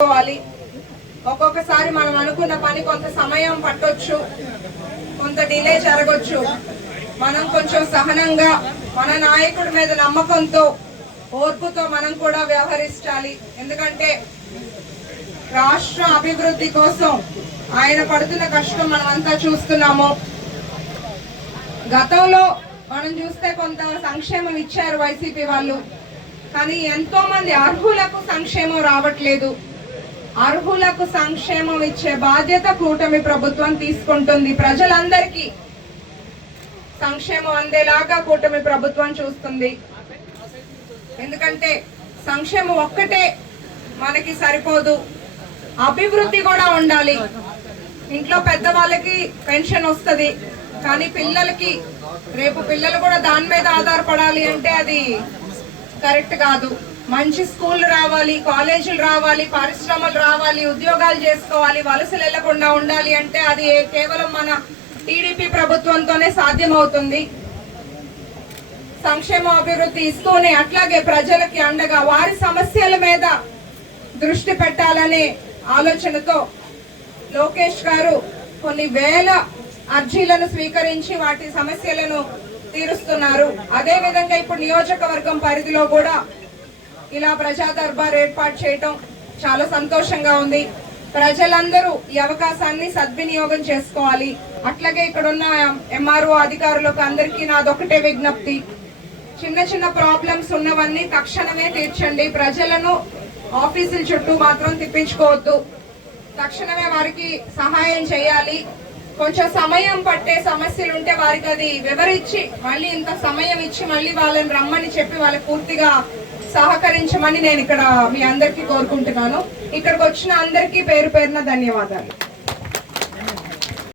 చేసుకోవాలి. ఒక్కొక్కసారి మనం అనుకున్న పని కొంత సమయం పట్టొచ్చు కొంత డిలే జరగొచ్చు. మనం కొంచెం సహనంగా మన నాయకుడి మీద నమ్మకంతో ఓర్పుతో మనం కూడా వ్యవహరించాలి. ఎందుకంటే రాష్ట్ర అభివృద్ధి కోసం ఆయన పడుతున్న కష్టం మనం అంతా చూస్తున్నాము. గతంలో మనం చూస్తే కొంత సంక్షేమం ఇచ్చారు వైసీపీ వాళ్ళు. కానీ ఎంతో మంది అర్హులకు సంక్షేమం రావట్లేదు. అర్హులకు సంక్షేమం ఇచ్చే బాధ్యత కూటమి ప్రభుత్వం తీసుకుంటుంది. ప్రజలందరికీ సంక్షేమం అందేలాగా కూటమి ప్రభుత్వం చూస్తుంది. ఎందుకంటే సంక్షేమం ఒక్కటే మనకి సరిపోదు. అభివృద్ధి కూడా ఉండాలి. ఇంట్లో పెద్దవాళ్ళకి పెన్షన్ వస్తుంది. కానీ పిల్లలకి రేపు పిల్లలు కూడా దాని మీద ఆధారపడాలి అంటే అది కరెక్ట్ కాదు. మంచి స్కూల్ రావాలి కాలేజీలు రావాలి పరిశ్రమలు రావాలి ఉద్యోగాలు చేసుకోవాలి వలసలు వెళ్ళకుండా ఉండాలి అంటే అది కేవలం మన టీడీపీ ప్రభుత్వంతోనే సాధ్యమవుతుంది. సంక్షేమ అభివృద్ధి ఇస్తూనే అట్లాగే ప్రజలకి అండగా వారి సమస్యల మీద దృష్టి పెట్టాలనే ఆలోచనతో లోకేష్ గారు కొన్ని వేల అర్జీలను స్వీకరించి వాటి సమస్యలను తీరుస్తున్నారు. అదే విధంగా ఇప్పుడు నియోజకవర్గం పరిధిలో కూడా ఇలా ప్రజా దర్బార్ ఏర్పాటు చేయటం చాలా సంతోషంగా ఉంది. ప్రజలందరూ ఈ అవకాశాన్ని సద్వినియోగం చేసుకోవాలి. అట్లాగే ఇక్కడ ఉన్న ఎంఆర్ఓ అధికారులకు అందరికీ నాదొకటే విజ్ఞప్తి. చిన్న చిన్న ప్రాబ్లమ్స్ ఉన్నవన్నీ తక్షణమే తీర్చండి. ప్రజలను ఆఫీసుల చుట్టూ మాత్రం తిప్పించుకోవద్దు. తక్షణమే వారికి సహాయం చేయాలి. కొంచెం సమయం పట్టే సమస్యలు ఉంటే వారికి అది వివరించి మళ్ళీ ఇంత సమయం ఇచ్చి మళ్ళీ వాళ్ళని రమ్మని చెప్పి వాళ్ళకి పూర్తిగా సహకరించమని నేను ఇక్కడ మీ అందరికీ కోరుకుంటున్నాను. ఇక్కడికి వచ్చిన అందరికీ పేరు పేరున ధన్యవాదాలు.